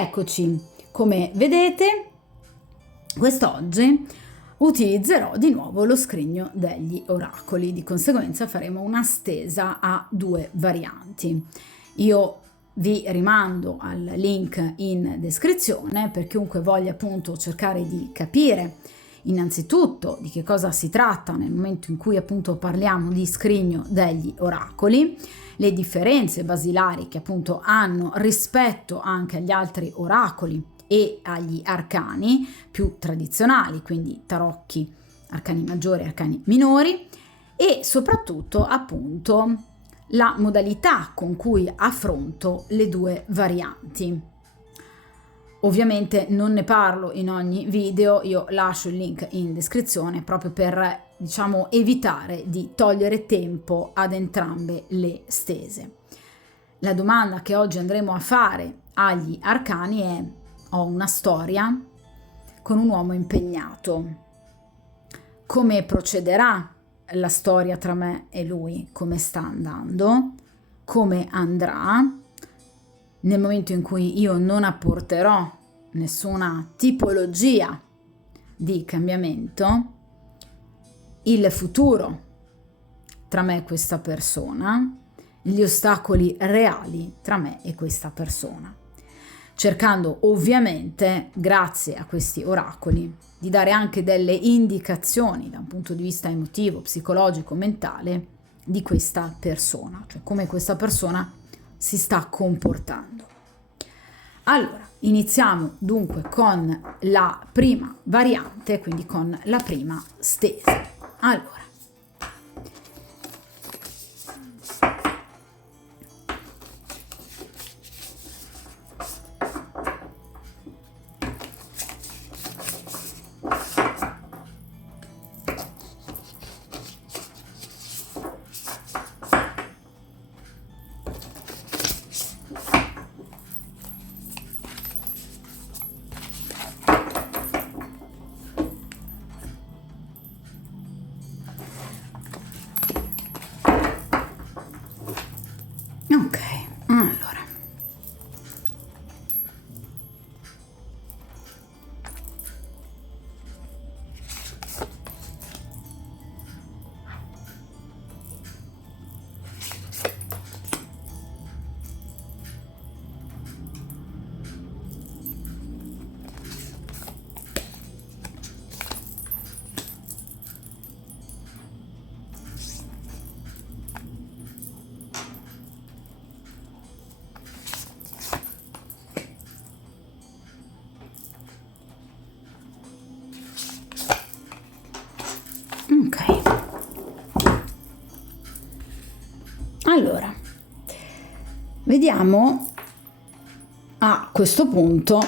Rieccoci, come vedete quest'oggi utilizzerò di nuovo lo scrigno degli oracoli, di conseguenza faremo una stesa a 2 varianti. Io vi rimando al link in descrizione per chiunque voglia appunto cercare di capire innanzitutto di che cosa si tratta nel momento in cui appunto parliamo di scrigno degli oracoli, le differenze basilari che appunto hanno rispetto anche agli altri oracoli e agli arcani più tradizionali, quindi tarocchi, arcani maggiori, arcani minori, e soprattutto appunto la modalità con cui affronto le 2 varianti. Ovviamente non ne parlo in ogni video, io lascio il link in descrizione proprio per, diciamo, evitare di togliere tempo ad entrambe le stese. La domanda che oggi andremo a fare agli arcani è: ho una storia con un uomo impegnato. Come procederà la storia tra me e lui? Come sta andando? Come andrà? Nel momento in cui io non apporterò nessuna tipologia di cambiamento, il futuro tra me e questa persona, gli ostacoli reali tra me e questa persona, cercando ovviamente, grazie a questi oracoli, di dare anche delle indicazioni da un punto di vista emotivo, psicologico, mentale di questa persona, cioè come questa persona si sta comportando. Allora, iniziamo dunque con la prima variante, quindi con la prima stesa. Allora, allora, vediamo a questo punto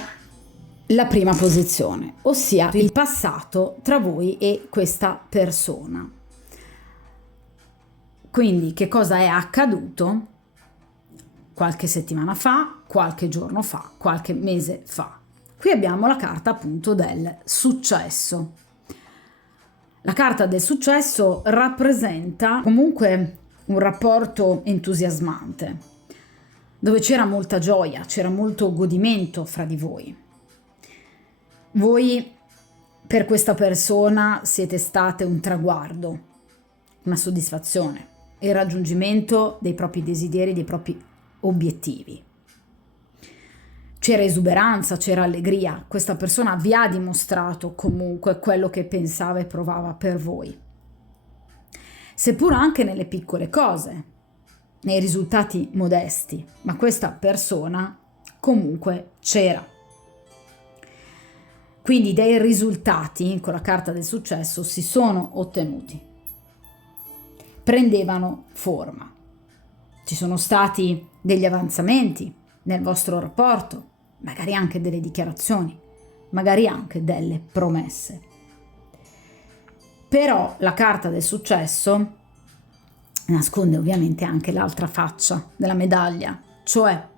la prima posizione, ossia il passato tra voi e questa persona. Quindi che cosa è accaduto qualche settimana fa, qualche giorno fa, qualche mese fa. Qui abbiamo la carta appunto del successo. La carta del successo rappresenta comunque un rapporto entusiasmante, dove c'era molta gioia, c'era molto godimento fra di voi. Voi per questa persona siete state un traguardo, una soddisfazione, il raggiungimento dei propri desideri, dei propri obiettivi. C'era esuberanza, c'era allegria, questa persona vi ha dimostrato comunque quello che pensava e provava per voi. Seppur anche nelle piccole cose, nei risultati modesti, ma questa persona comunque c'era. Quindi dei risultati con la carta del successo si sono ottenuti, prendevano forma. Ci sono stati degli avanzamenti nel vostro rapporto, magari anche delle dichiarazioni, magari anche delle promesse. Però la carta del successo nasconde ovviamente anche l'altra faccia della medaglia, cioè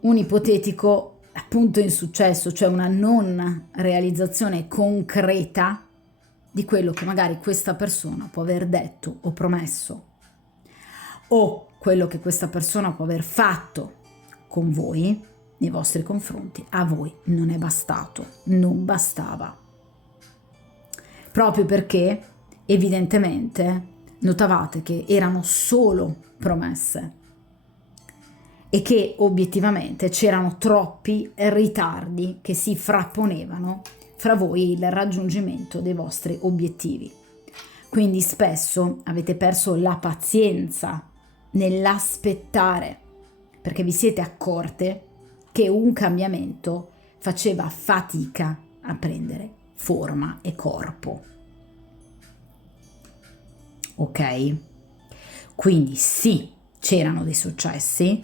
un ipotetico appunto insuccesso, cioè una non realizzazione concreta di quello che magari questa persona può aver detto o promesso, o quello che questa persona può aver fatto con voi nei vostri confronti, a voi non è bastato, non bastava. Proprio perché evidentemente notavate che erano solo promesse e che obiettivamente c'erano troppi ritardi che si frapponevano fra voi e il raggiungimento dei vostri obiettivi. Quindi spesso avete perso la pazienza nell'aspettare, perché vi siete accorte che un cambiamento faceva fatica a prendere forma e corpo. Ok? Quindi sì, c'erano dei successi,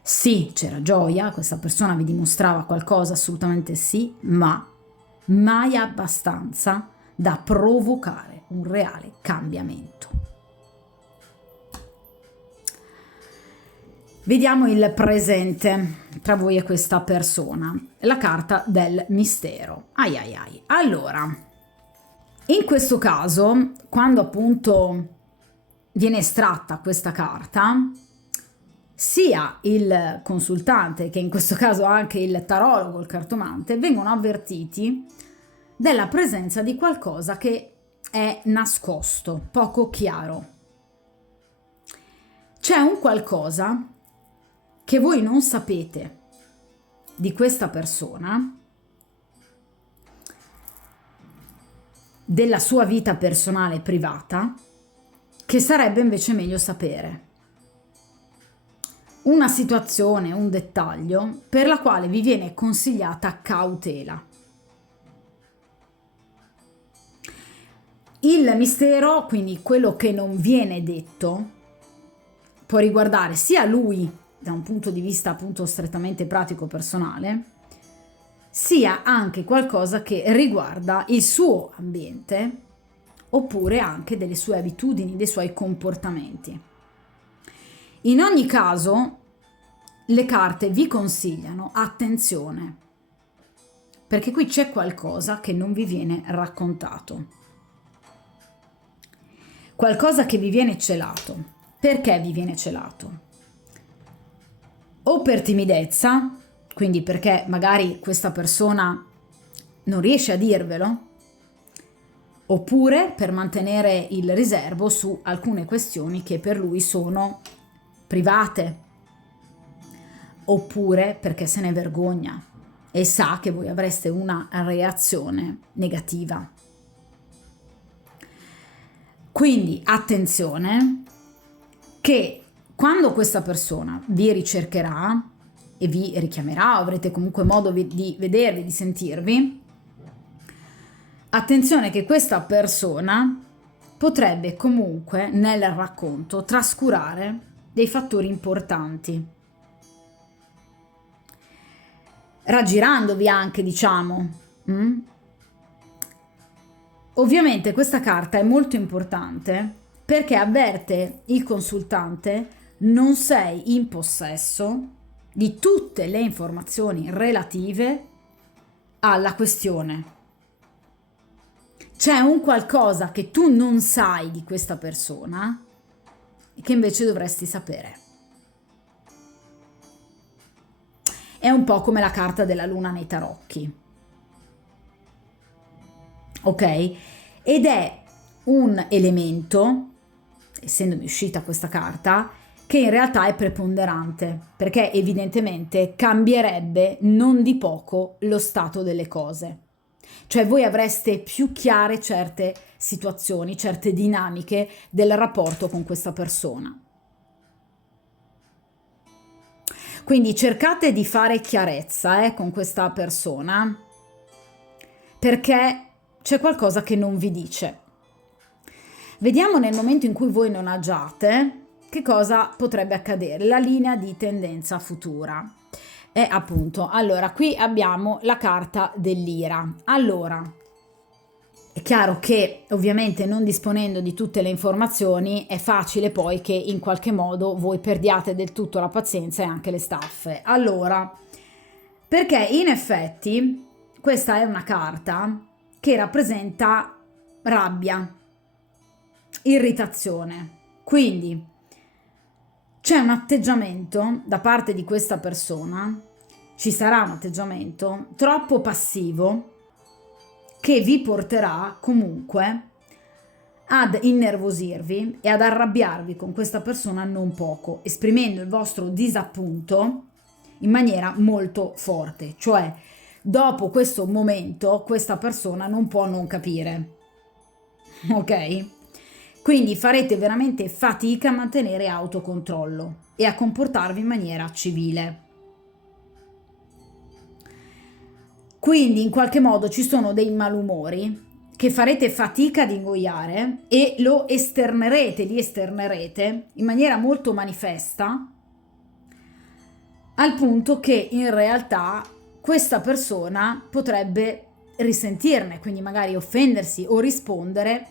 sì, c'era gioia, questa persona vi dimostrava qualcosa, assolutamente sì, ma mai abbastanza da provocare un reale cambiamento. Vediamo il presente tra voi e questa persona, la carta del mistero. Ai ai ai. Allora, in questo caso, quando appunto viene estratta questa carta, sia il consultante che in questo caso anche il tarologo, il cartomante, vengono avvertiti della presenza di qualcosa che è nascosto, poco chiaro. C'è un qualcosa che voi non sapete di questa persona, della sua vita personale privata, che sarebbe invece meglio sapere. Una situazione, un dettaglio per la quale vi viene consigliata cautela. Il mistero, quindi quello che non viene detto, può riguardare sia lui da un punto di vista appunto strettamente pratico personale, sia anche qualcosa che riguarda il suo ambiente oppure anche delle sue abitudini, dei suoi comportamenti. In ogni caso, le carte vi consigliano attenzione, perché qui c'è qualcosa che non vi viene raccontato, qualcosa che vi viene celato. Perché vi viene celato? O per timidezza, quindi perché magari questa persona non riesce a dirvelo, oppure per mantenere il riservo su alcune questioni che per lui sono private, oppure perché se ne vergogna e sa che voi avreste una reazione negativa. Quindi attenzione che quando questa persona vi ricercherà e vi richiamerà, o avrete comunque modo di vedervi, di sentirvi, attenzione che questa persona potrebbe comunque nel racconto trascurare dei fattori importanti, raggirandovi anche, diciamo. Ovviamente questa carta è molto importante perché avverte il consultante: non sei in possesso di tutte le informazioni relative alla questione. C'è un qualcosa che tu non sai di questa persona e che invece dovresti sapere. È un po' come la carta della luna nei tarocchi. Ok? Ed è un elemento, essendomi uscita questa carta, che in realtà è preponderante, perché evidentemente cambierebbe non di poco lo stato delle cose. Cioè voi avreste più chiare certe situazioni, certe dinamiche del rapporto con questa persona. Quindi cercate di fare chiarezza con questa persona, perché c'è qualcosa che non vi dice. Vediamo nel momento in cui voi non agiate che cosa potrebbe accadere, la linea di tendenza futura. E appunto, allora, qui abbiamo la carta dell'ira. Allora, è chiaro che ovviamente non disponendo di tutte le informazioni è facile poi che in qualche modo voi perdiate del tutto la pazienza e anche le staffe. Allora, perché in effetti questa è una carta che rappresenta rabbia, irritazione. Quindi c'è un atteggiamento da parte di questa persona ci sarà un atteggiamento troppo passivo che vi porterà comunque ad innervosirvi e ad arrabbiarvi con questa persona non poco, esprimendo il vostro disappunto in maniera molto forte, cioè dopo questo momento questa persona non può non capire, ok? Quindi farete veramente fatica a mantenere autocontrollo e a comportarvi in maniera civile. Quindi in qualche modo ci sono dei malumori che farete fatica ad ingoiare e li esternerete in maniera molto manifesta, al punto che in realtà questa persona potrebbe risentirne, quindi magari offendersi o rispondere,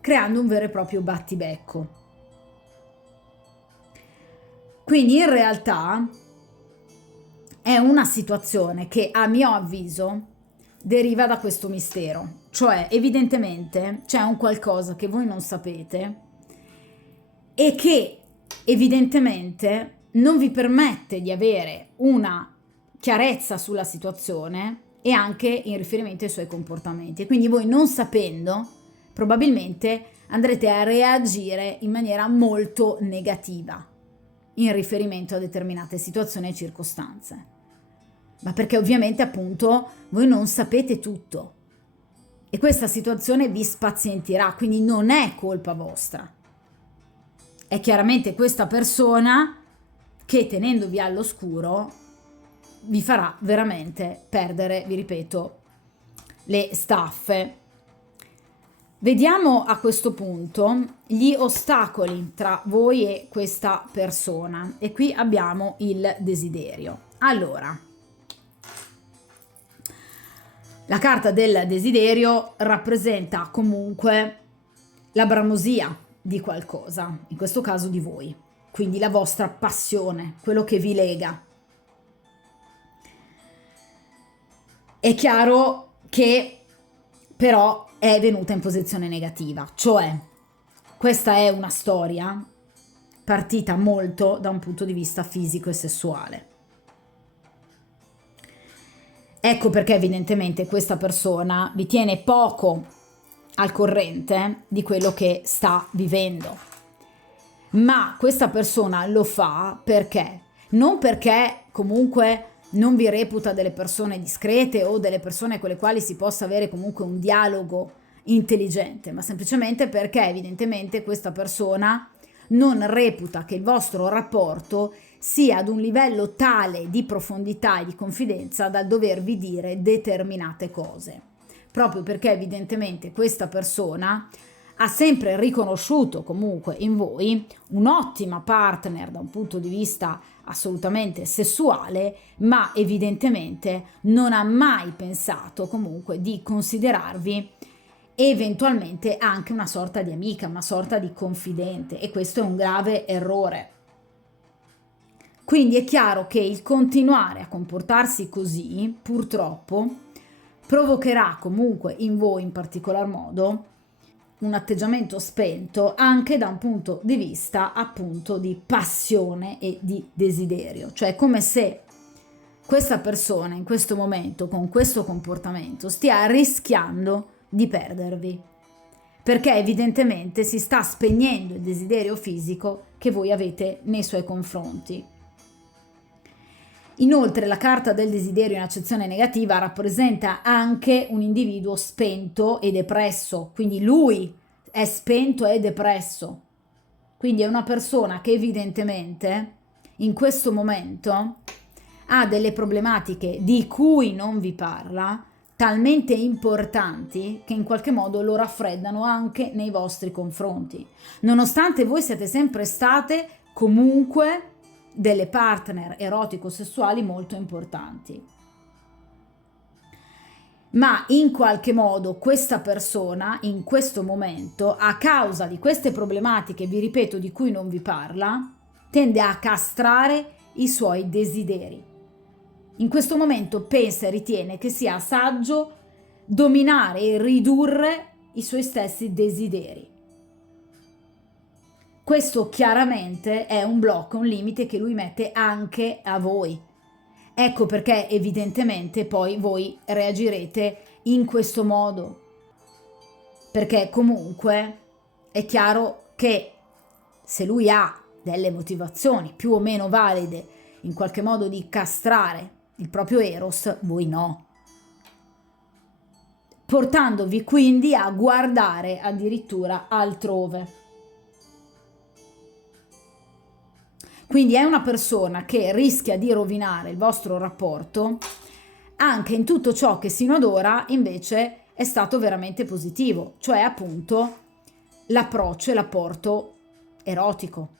creando un vero e proprio battibecco. Quindi in realtà è una situazione che a mio avviso deriva da questo mistero, cioè evidentemente c'è un qualcosa che voi non sapete e che evidentemente non vi permette di avere una chiarezza sulla situazione e anche in riferimento ai suoi comportamenti. E quindi voi, non sapendo, probabilmente andrete a reagire in maniera molto negativa in riferimento a determinate situazioni e circostanze, ma perché ovviamente appunto voi non sapete tutto e questa situazione vi spazientirà, quindi non è colpa vostra, è chiaramente questa persona che, tenendovi all'oscuro, vi farà veramente perdere, vi ripeto, le staffe. Vediamo a questo punto gli ostacoli tra voi e questa persona, e qui abbiamo il desiderio. Allora, la carta del desiderio rappresenta comunque la bramosia di qualcosa, in questo caso di voi, quindi la vostra passione, quello che vi lega. È chiaro che però è venuta in posizione negativa, cioè questa è una storia partita molto da un punto di vista fisico e sessuale. Ecco perché evidentemente questa persona vi tiene poco al corrente di quello che sta vivendo, ma questa persona lo fa perché? Non perché comunque non vi reputa delle persone discrete o delle persone con le quali si possa avere comunque un dialogo intelligente, ma semplicemente perché evidentemente questa persona non reputa che il vostro rapporto sia ad un livello tale di profondità e di confidenza da dovervi dire determinate cose, proprio perché evidentemente questa persona ha sempre riconosciuto comunque in voi un'ottima partner da un punto di vista assolutamente sessuale, ma evidentemente non ha mai pensato comunque di considerarvi eventualmente anche una sorta di amica, una sorta di confidente, e questo è un grave errore. Quindi è chiaro che il continuare a comportarsi così, purtroppo, provocherà comunque in voi in particolar modo un atteggiamento spento anche da un punto di vista appunto di passione e di desiderio, cioè come se questa persona in questo momento con questo comportamento stia rischiando di perdervi, perché evidentemente si sta spegnendo il desiderio fisico che voi avete nei suoi confronti. Inoltre la carta del desiderio in accezione negativa rappresenta anche un individuo spento e depresso, quindi lui è spento e depresso, quindi è una persona che evidentemente in questo momento ha delle problematiche di cui non vi parla, talmente importanti che in qualche modo lo raffreddano anche nei vostri confronti, nonostante voi siete sempre state comunque delle partner erotico-sessuali molto importanti. Ma in qualche modo questa persona in questo momento, a causa di queste problematiche, vi ripeto, di cui non vi parla, tende a castrare i suoi desideri. In questo momento pensa e ritiene che sia saggio dominare e ridurre i suoi stessi desideri. Questo chiaramente è un blocco, un limite che lui mette anche a voi. Ecco perché evidentemente poi voi reagirete in questo modo, perché comunque è chiaro che se lui ha delle motivazioni più o meno valide in qualche modo di castrare il proprio Eros, voi no, portandovi quindi a guardare addirittura altrove. Quindi è una persona che rischia di rovinare il vostro rapporto anche in tutto ciò che sino ad ora invece è stato veramente positivo, cioè appunto l'approccio e l'apporto erotico.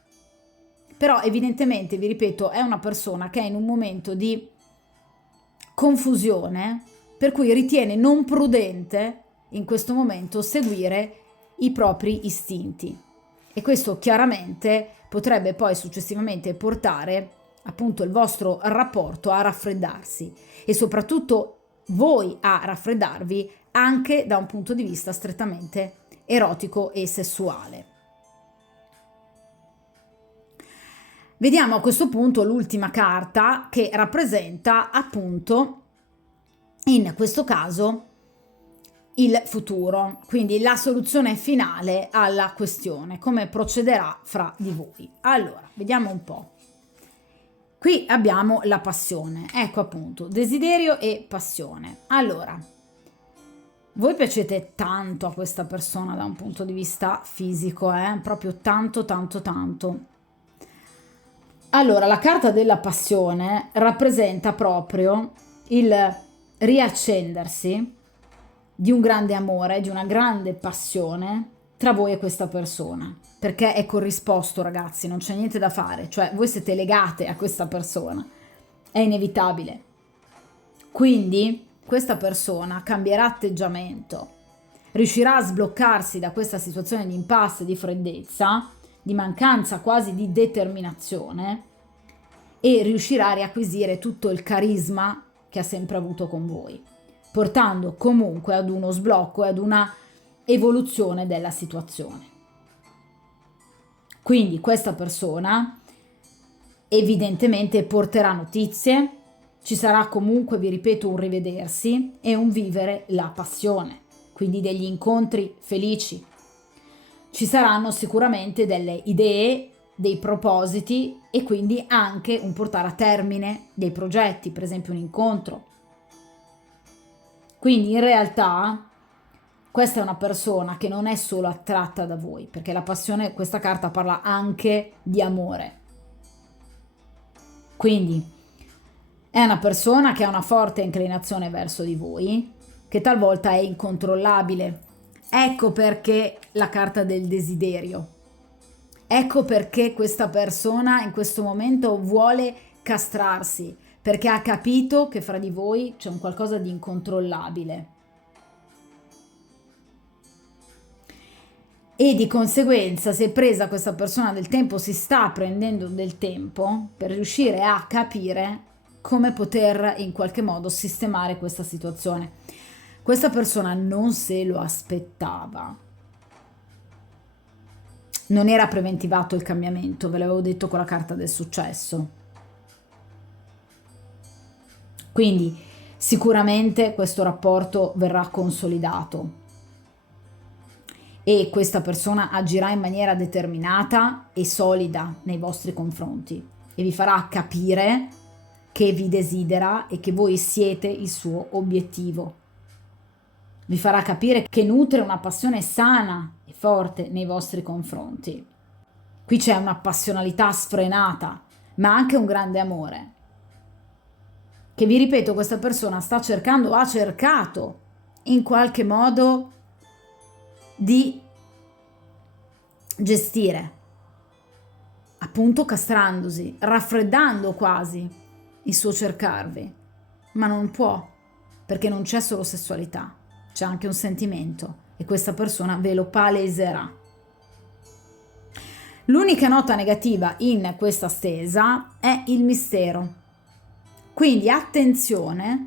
Però evidentemente, vi ripeto, è una persona che è in un momento di confusione, per cui ritiene non prudente in questo momento seguire i propri istinti. E questo chiaramente potrebbe poi successivamente portare appunto il vostro rapporto a raffreddarsi e soprattutto voi a raffreddarvi anche da un punto di vista strettamente erotico e sessuale. Vediamo a questo punto l'ultima carta che rappresenta appunto in questo caso il futuro, quindi la soluzione finale alla questione, come procederà fra di voi. Allora, vediamo un po'. Qui abbiamo la passione, ecco appunto, desiderio e passione. Allora, voi piacete tanto a questa persona da un punto di vista fisico, proprio tanto, tanto, tanto. Allora, la carta della passione rappresenta proprio il riaccendersi di un grande amore, di una grande passione tra voi e questa persona, perché è corrisposto, ragazzi, non c'è niente da fare, cioè voi siete legate a questa persona, è inevitabile. Quindi questa persona cambierà atteggiamento, riuscirà a sbloccarsi da questa situazione di impasse, di freddezza, di mancanza quasi di determinazione e riuscirà a riacquisire tutto il carisma che ha sempre avuto con voi, portando comunque ad uno sblocco e ad una evoluzione della situazione. Quindi questa persona evidentemente porterà notizie, ci sarà comunque, vi ripeto, un rivedersi e un vivere la passione, quindi degli incontri felici. Ci saranno sicuramente delle idee, dei propositi e quindi anche un portare a termine dei progetti, per esempio un incontro. Quindi in realtà questa è una persona che non è solo attratta da voi, perché la passione, questa carta parla anche di amore. Quindi è una persona che ha una forte inclinazione verso di voi, che talvolta è incontrollabile. Ecco perché la carta del desiderio. Ecco perché questa persona in questo momento vuole castrarsi, perché ha capito che fra di voi c'è un qualcosa di incontrollabile. E di conseguenza si è presa questa persona del tempo, si sta prendendo del tempo per riuscire a capire come poter in qualche modo sistemare questa situazione. Questa persona non se lo aspettava. Non era preventivato il cambiamento, ve l'avevo detto con la carta del successo. Quindi sicuramente questo rapporto verrà consolidato e questa persona agirà in maniera determinata e solida nei vostri confronti e vi farà capire che vi desidera e che voi siete il suo obiettivo. Vi farà capire che nutre una passione sana e forte nei vostri confronti. Qui c'è una passionalità sfrenata, ma anche un grande amore. Che vi ripeto, questa persona sta cercando, ha cercato in qualche modo di gestire, appunto castrandosi, raffreddando quasi il suo cercarvi, ma non può, perché non c'è solo sessualità, c'è anche un sentimento e questa persona ve lo paleserà. L'unica nota negativa in questa stesa è il mistero, quindi attenzione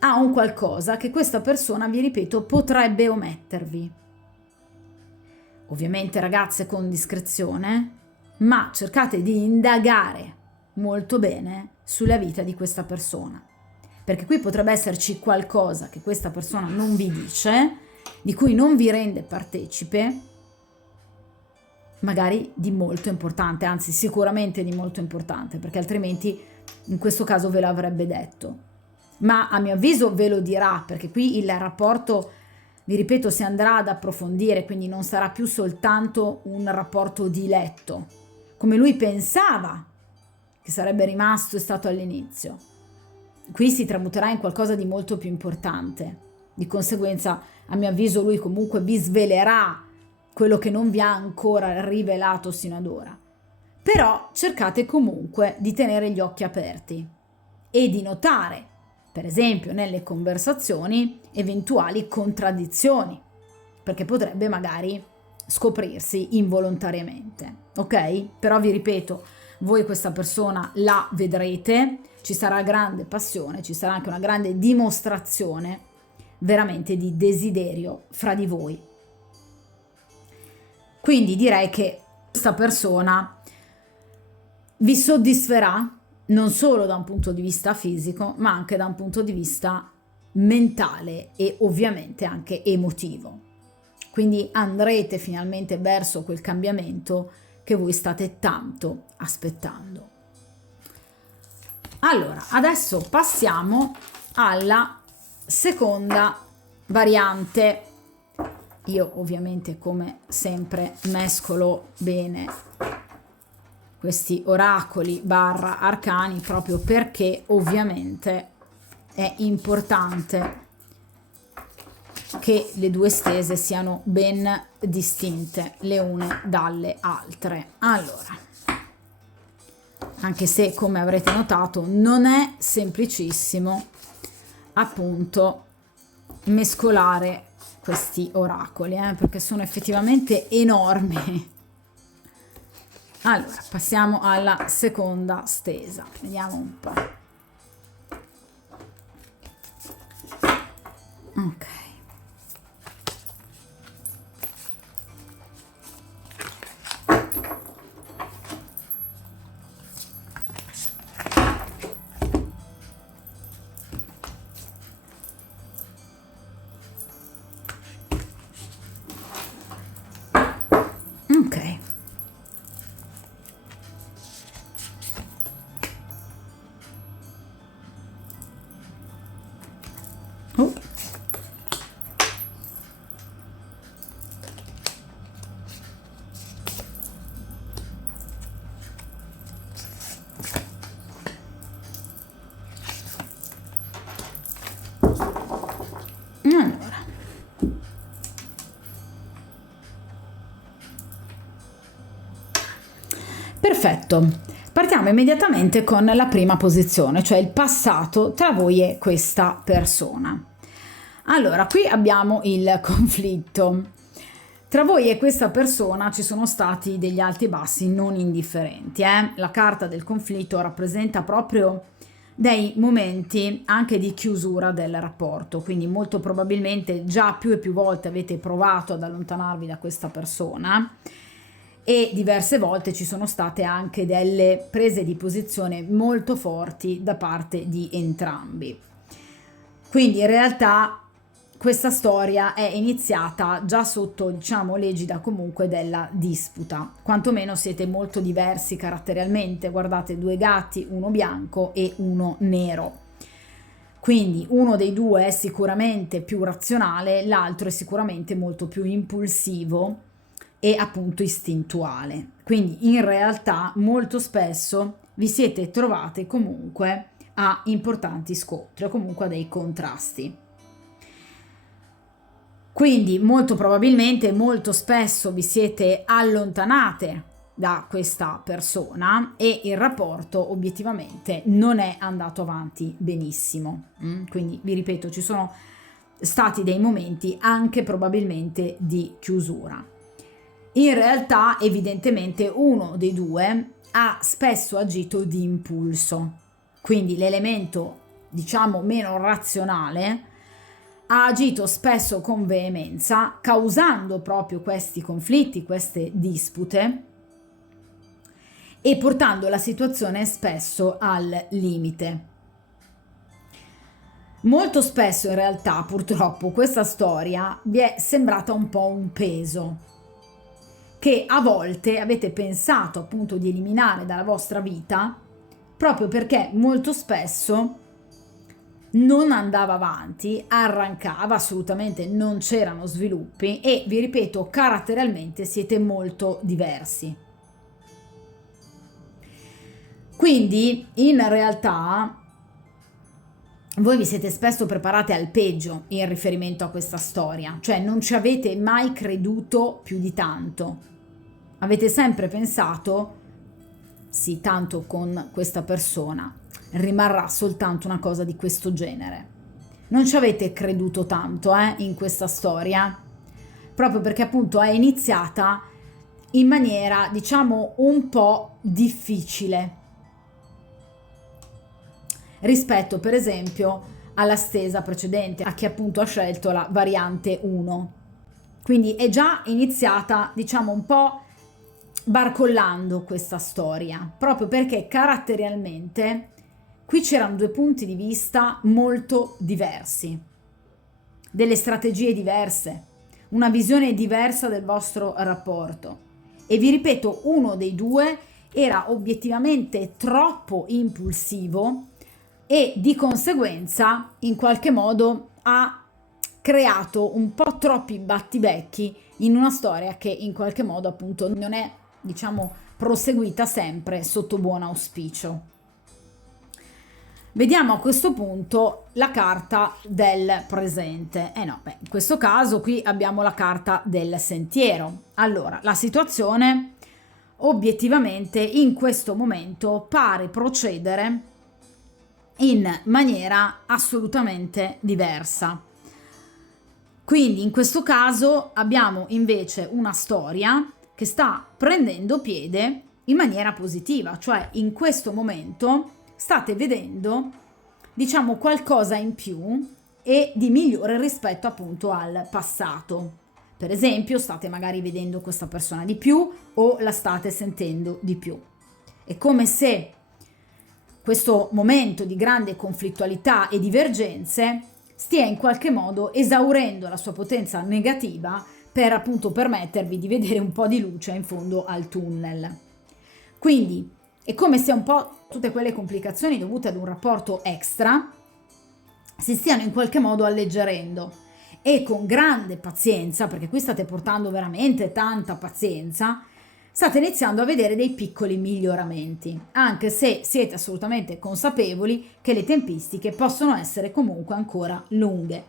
a un qualcosa che questa persona, vi ripeto, potrebbe omettervi. Ovviamente ragazze con discrezione, ma cercate di indagare molto bene sulla vita di questa persona, perché qui potrebbe esserci qualcosa che questa persona non vi dice, di cui non vi rende partecipe, magari di molto importante, anzi sicuramente di molto importante, perché altrimenti in questo caso ve l'avrebbe detto. Ma a mio avviso ve lo dirà, perché qui il rapporto, vi ripeto, si andrà ad approfondire, quindi non sarà più soltanto un rapporto di letto, come lui pensava che sarebbe rimasto e stato all'inizio. Qui si tramuterà in qualcosa di molto più importante. Di conseguenza, a mio avviso, lui comunque vi svelerà quello che non vi ha ancora rivelato sino ad ora. Però cercate comunque di tenere gli occhi aperti e di notare, per esempio nelle conversazioni, eventuali contraddizioni, perché potrebbe magari scoprirsi involontariamente, ok? Però vi ripeto, voi questa persona la vedrete, ci sarà grande passione, ci sarà anche una grande dimostrazione veramente di desiderio fra di voi. Quindi direi che questa persona vi soddisferà non solo da un punto di vista fisico, ma anche da un punto di vista mentale e ovviamente anche emotivo. Quindi andrete finalmente verso quel cambiamento che voi state tanto aspettando. Allora, adesso passiamo alla seconda variante. Io ovviamente come sempre mescolo bene questi oracoli / arcani proprio perché ovviamente è importante che le due stese siano ben distinte le une dalle altre. Allora, anche se come avrete notato non è semplicissimo appunto mescolare questi oracoli, perché sono effettivamente enormi. Allora, passiamo alla seconda stesa, vediamo un po'. Ok. Ok. Oh. Allora. Perfetto. Partiamo immediatamente con la prima posizione, cioè il passato tra voi e questa persona. Allora, qui abbiamo il conflitto. Tra voi e questa persona ci sono stati degli alti e bassi non indifferenti. La carta del conflitto rappresenta proprio dei momenti anche di chiusura del rapporto, quindi molto probabilmente già più e più volte avete provato ad allontanarvi da questa persona e diverse volte ci sono state anche delle prese di posizione molto forti da parte di entrambi. Quindi in realtà questa storia è iniziata già sotto, diciamo, l'egida comunque della disputa. Quantomeno siete molto diversi caratterialmente, guardate, 2 gatti, uno bianco e uno nero. Quindi uno dei due è sicuramente più razionale, l'altro è sicuramente molto più impulsivo e appunto istintuale. Quindi in realtà molto spesso vi siete trovate comunque a importanti scontri o comunque a dei contrasti. Quindi molto probabilmente molto spesso vi siete allontanate da questa persona e il rapporto obiettivamente non è andato avanti benissimo. Quindi vi ripeto, ci sono stati dei momenti anche probabilmente di chiusura. In realtà evidentemente uno dei due ha spesso agito di impulso, quindi l'elemento diciamo meno razionale ha agito spesso con veemenza, causando proprio questi conflitti, queste dispute, e portando la situazione spesso al limite. Molto spesso in realtà, purtroppo, questa storia vi è sembrata un po' un peso che a volte avete pensato appunto di eliminare dalla vostra vita proprio perché molto spesso non andava avanti, arrancava, assolutamente non c'erano sviluppi e vi ripeto, caratterialmente siete molto diversi. Quindi in realtà voi vi siete spesso preparate al peggio in riferimento a questa storia, cioè non ci avete mai creduto più di tanto. Avete sempre pensato, sì, tanto con questa persona rimarrà soltanto una cosa di questo genere. Non ci avete creduto tanto in questa storia, proprio perché appunto è iniziata in maniera, diciamo, un po' difficile rispetto per esempio alla stesa precedente, a chi appunto ha scelto la variante 1. Quindi è già iniziata, diciamo, un po' barcollando questa storia, proprio perché caratterialmente qui c'erano due punti di vista molto diversi, delle strategie diverse, una visione diversa del vostro rapporto. E vi ripeto, uno dei due era obiettivamente troppo impulsivo e di conseguenza in qualche modo ha creato un po' troppi battibecchi in una storia che in qualche modo appunto non è, diciamo, proseguita sempre sotto buon auspicio. Vediamo a questo punto la carta del presente. In questo caso qui abbiamo la carta del sentiero. Allora, la situazione obiettivamente in questo momento pare procedere in maniera assolutamente diversa. Quindi in questo caso abbiamo invece una storia che sta prendendo piede in maniera positiva, cioè in questo momento state vedendo, diciamo, qualcosa in più e di migliore rispetto appunto al passato. Per esempio, state magari vedendo questa persona di più o la state sentendo di più. È come se questo momento di grande conflittualità e divergenze stia in qualche modo esaurendo la sua potenza negativa per appunto permettervi di vedere un po' di luce in fondo al tunnel. Quindi è come se un po' tutte quelle complicazioni dovute ad un rapporto extra si stiano in qualche modo alleggerendo e con grande pazienza, perché qui state portando veramente tanta pazienza, state iniziando a vedere dei piccoli miglioramenti, anche se siete assolutamente consapevoli che le tempistiche possono essere comunque ancora lunghe.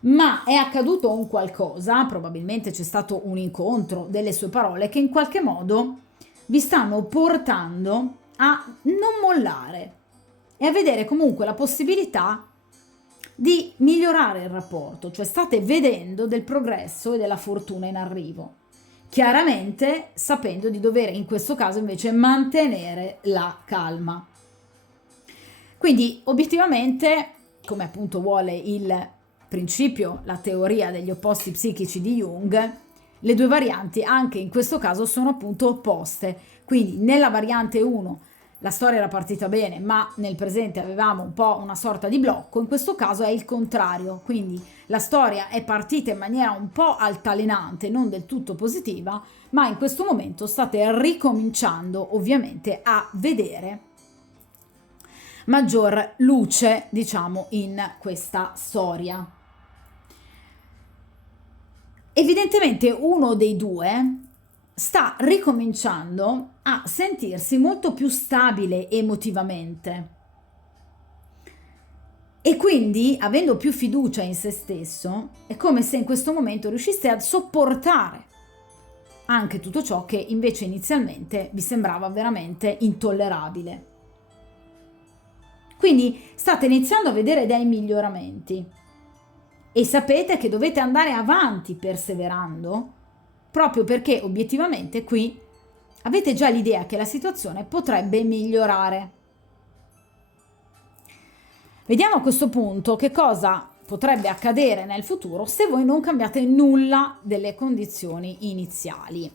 Ma è accaduto un qualcosa, probabilmente c'è stato un incontro delle sue parole che in qualche modo vi stanno portando a non mollare e a vedere comunque la possibilità di migliorare il rapporto, cioè state vedendo del progresso e della fortuna in arrivo. Chiaramente sapendo di dover in questo caso invece mantenere la calma. Quindi obiettivamente, come appunto vuole il principio, la teoria degli opposti psichici di Jung, le due varianti anche in questo caso sono appunto opposte. Quindi nella variante 1 la storia era partita bene, ma nel presente avevamo un po' una sorta di blocco, in questo caso è il contrario, quindi la storia è partita in maniera un po' altalenante, non del tutto positiva, ma in questo momento state ricominciando ovviamente a vedere maggior luce, diciamo, in questa storia. Evidentemente uno dei due sta ricominciando a sentirsi molto più stabile emotivamente e quindi, avendo più fiducia in se stesso, è come se in questo momento riuscisse a sopportare anche tutto ciò che invece inizialmente vi sembrava veramente intollerabile. Quindi state iniziando a vedere dei miglioramenti e sapete che dovete andare avanti perseverando, proprio perché obiettivamente qui avete già l'idea che la situazione potrebbe migliorare. Vediamo a questo punto che cosa potrebbe accadere nel futuro se voi non cambiate nulla delle condizioni iniziali.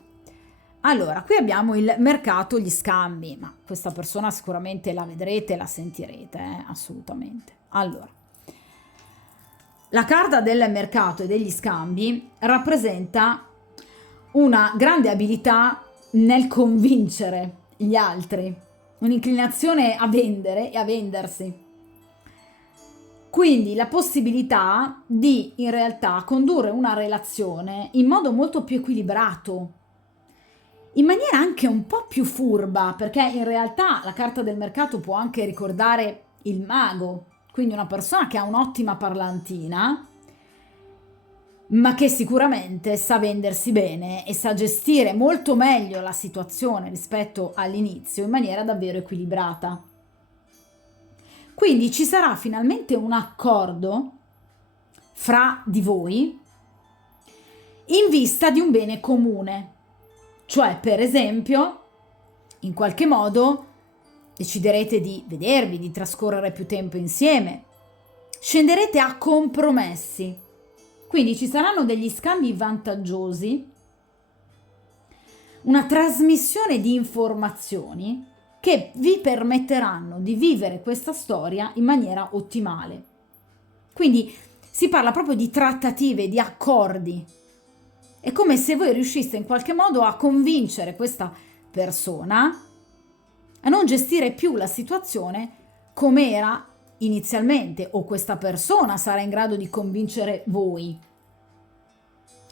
Allora, qui abbiamo il mercato, gli scambi, ma questa persona sicuramente la vedrete, la sentirete, assolutamente. Allora, la carta del mercato e degli scambi rappresenta una grande abilità nel convincere gli altri, un'inclinazione a vendere e a vendersi. Quindi la possibilità di in realtà condurre una relazione in modo molto più equilibrato, in maniera anche un po' più furba, perché in realtà la carta del mercato può anche ricordare il mago, quindi una persona che ha un'ottima parlantina, ma che sicuramente sa vendersi bene e sa gestire molto meglio la situazione rispetto all'inizio in maniera davvero equilibrata. Quindi ci sarà finalmente un accordo fra di voi in vista di un bene comune. Cioè, per esempio, in qualche modo deciderete di vedervi, di trascorrere più tempo insieme, scenderete a compromessi. Quindi ci saranno degli scambi vantaggiosi, una trasmissione di informazioni che vi permetteranno di vivere questa storia in maniera ottimale. Quindi si parla proprio di trattative, di accordi. È come se voi riusciste in qualche modo a convincere questa persona a non gestire più la situazione come era inizialmente, o questa persona sarà in grado di convincere voi.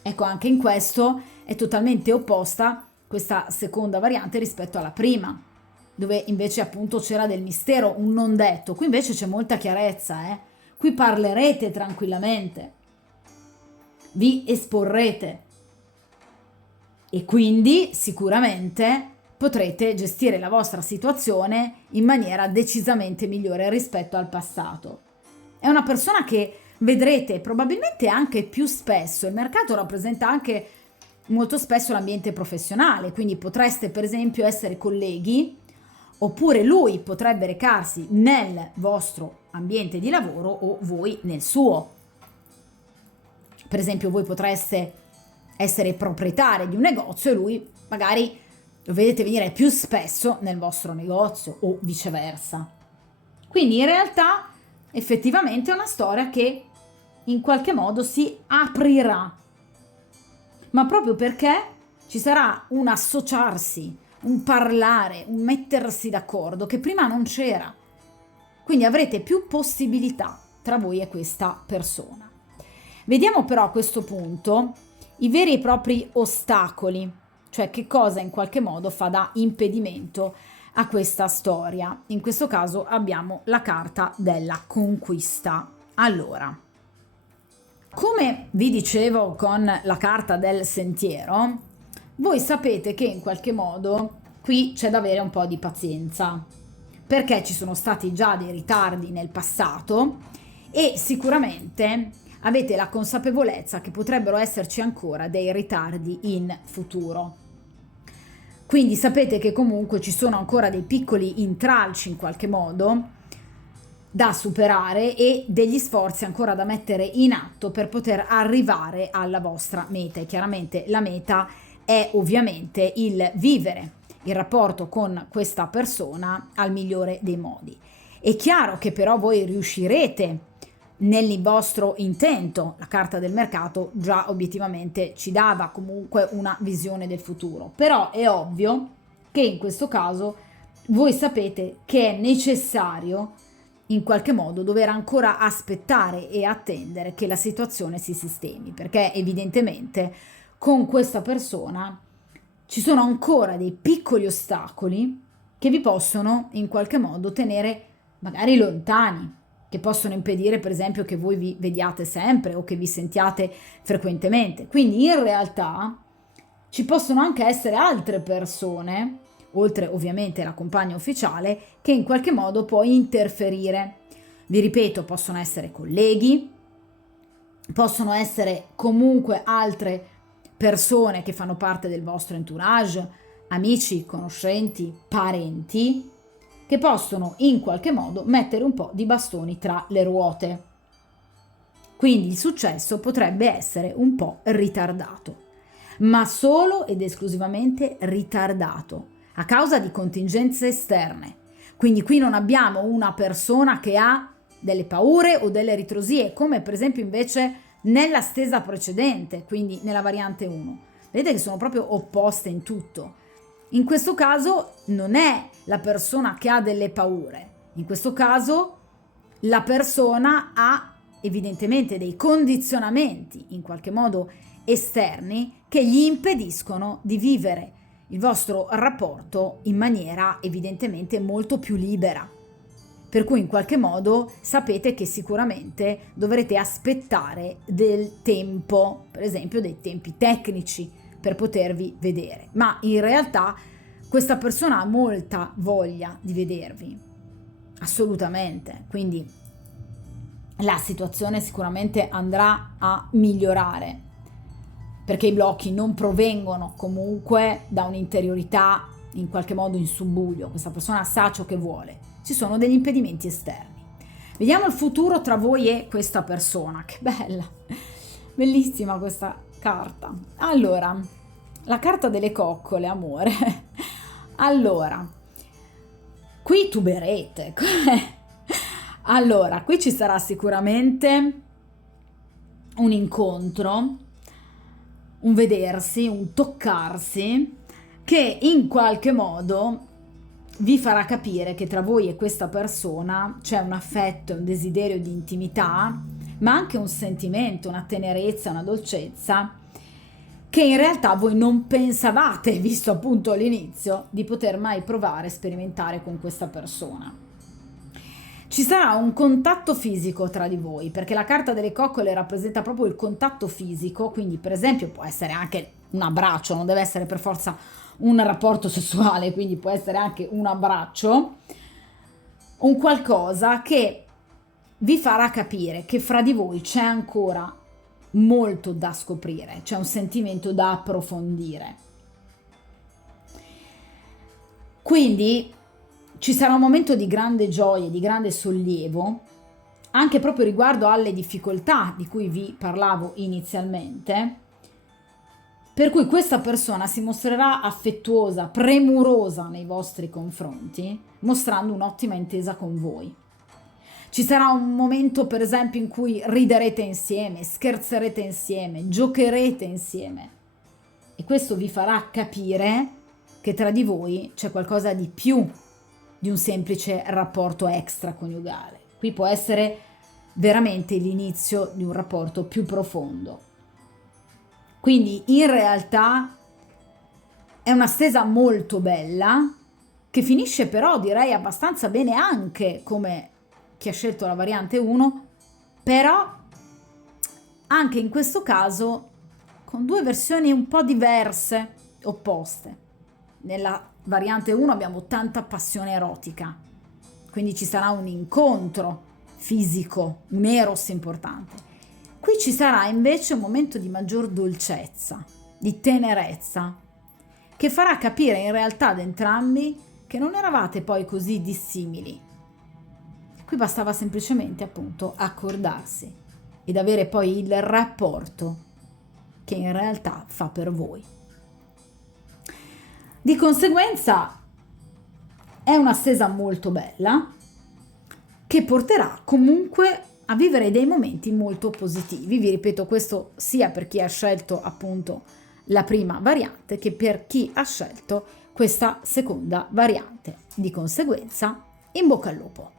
Ecco, anche in questo è totalmente opposta questa seconda variante rispetto alla prima, dove invece appunto c'era del mistero, un non detto. Qui invece c'è molta chiarezza, Qui parlerete tranquillamente, vi esporrete e quindi sicuramente potrete gestire la vostra situazione in maniera decisamente migliore rispetto al passato. È una persona che vedrete probabilmente anche più spesso. Il mercato rappresenta anche molto spesso l'ambiente professionale, quindi potreste per esempio essere colleghi, oppure lui potrebbe recarsi nel vostro ambiente di lavoro o voi nel suo. Per esempio voi potreste essere proprietari di un negozio e lui magari lo vedete venire più spesso nel vostro negozio o viceversa. Quindi in realtà effettivamente è una storia che in qualche modo si aprirà, ma proprio perché ci sarà un associarsi, un parlare, un mettersi d'accordo che prima non c'era. Quindi avrete più possibilità tra voi e questa persona. Vediamo però a questo punto i veri e propri ostacoli, cioè che cosa in qualche modo fa da impedimento a questa storia. In questo caso abbiamo la carta della conquista. Allora, come vi dicevo con la carta del sentiero, voi sapete che in qualche modo qui c'è da avere un po' di pazienza, perché ci sono stati già dei ritardi nel passato e sicuramente avete la consapevolezza che potrebbero esserci ancora dei ritardi in futuro. Quindi sapete che comunque ci sono ancora dei piccoli intralci in qualche modo da superare e degli sforzi ancora da mettere in atto per poter arrivare alla vostra meta. E chiaramente la meta è ovviamente il vivere il rapporto con questa persona al migliore dei modi. È chiaro che però voi riuscirete nel vostro intento. La carta del mercato già obiettivamente ci dava comunque una visione del futuro, però è ovvio che in questo caso voi sapete che è necessario in qualche modo dover ancora aspettare e attendere che la situazione si sistemi, perché evidentemente con questa persona ci sono ancora dei piccoli ostacoli che vi possono in qualche modo tenere magari lontani, che possono impedire per esempio che voi vi vediate sempre o che vi sentiate frequentemente. Quindi in realtà ci possono anche essere altre persone, oltre ovviamente la compagna ufficiale, che in qualche modo può interferire. Vi ripeto, possono essere colleghi, possono essere comunque altre persone che fanno parte del vostro entourage, amici, conoscenti, parenti, che possono in qualche modo mettere un po' di bastoni tra le ruote. Quindi il successo potrebbe essere un po' ritardato. ma solo ed esclusivamente ritardato a causa di contingenze esterne. Quindi qui non abbiamo una persona che ha delle paure o delle ritrosie, come per esempio invece nella stesa precedente, quindi nella variante 1. Vedete che sono proprio opposte in tutto. In questo caso non è la persona che ha delle paure, in questo caso la persona ha evidentemente dei condizionamenti in qualche modo esterni che gli impediscono di vivere il vostro rapporto in maniera evidentemente molto più libera. Per cui in qualche modo sapete che sicuramente dovrete aspettare del tempo, per esempio dei tempi tecnici per potervi vedere, ma in realtà questa persona ha molta voglia di vedervi, assolutamente, quindi la situazione sicuramente andrà a migliorare, perché i blocchi non provengono comunque da un'interiorità in qualche modo in subbuglio, questa persona sa ciò che vuole, ci sono degli impedimenti esterni. Vediamo il futuro tra voi e questa persona, che bella, bellissima questa carta. Allora, la carta delle coccole, amore. Allora, qui tuberete. Allora, qui ci sarà sicuramente un incontro, un vedersi, un toccarsi, che in qualche modo vi farà capire che tra voi e questa persona c'è un affetto, un desiderio di intimità, ma anche un sentimento, una tenerezza, una dolcezza, che in realtà voi non pensavate, visto appunto all'inizio, di poter mai provare, sperimentare con questa persona. Ci sarà un contatto fisico tra di voi, perché la carta delle coccole rappresenta proprio il contatto fisico, quindi per esempio può essere anche un abbraccio, non deve essere per forza un rapporto sessuale, quindi può essere anche un abbraccio, un qualcosa che vi farà capire che fra di voi c'è ancora molto da scoprire, c'è un sentimento da approfondire. Quindi ci sarà un momento di grande gioia, di grande sollievo, anche proprio riguardo alle difficoltà di cui vi parlavo inizialmente, per cui questa persona si mostrerà affettuosa, premurosa nei vostri confronti, mostrando un'ottima intesa con voi. Ci sarà un momento, per esempio, in cui riderete insieme, scherzerete insieme, giocherete insieme, e questo vi farà capire che tra di voi c'è qualcosa di più di un semplice rapporto extraconiugale. Qui può essere veramente l'inizio di un rapporto più profondo. Quindi in realtà è una stesa molto bella, che finisce però direi abbastanza bene anche come chi ha scelto la variante 1, però anche in questo caso con due versioni un po' diverse, opposte. Nella variante 1 abbiamo tanta passione erotica, quindi ci sarà un incontro fisico, un eros importante. Qui ci sarà invece un momento di maggior dolcezza, di tenerezza, che farà capire in realtà ad entrambi che non eravate poi così dissimili. Qui bastava semplicemente appunto accordarsi ed avere poi il rapporto che in realtà fa per voi. Di conseguenza è una stesa molto bella che porterà comunque a vivere dei momenti molto positivi. Vi ripeto, questo sia per chi ha scelto appunto la prima variante che per chi ha scelto questa seconda variante. Di conseguenza, in bocca al lupo.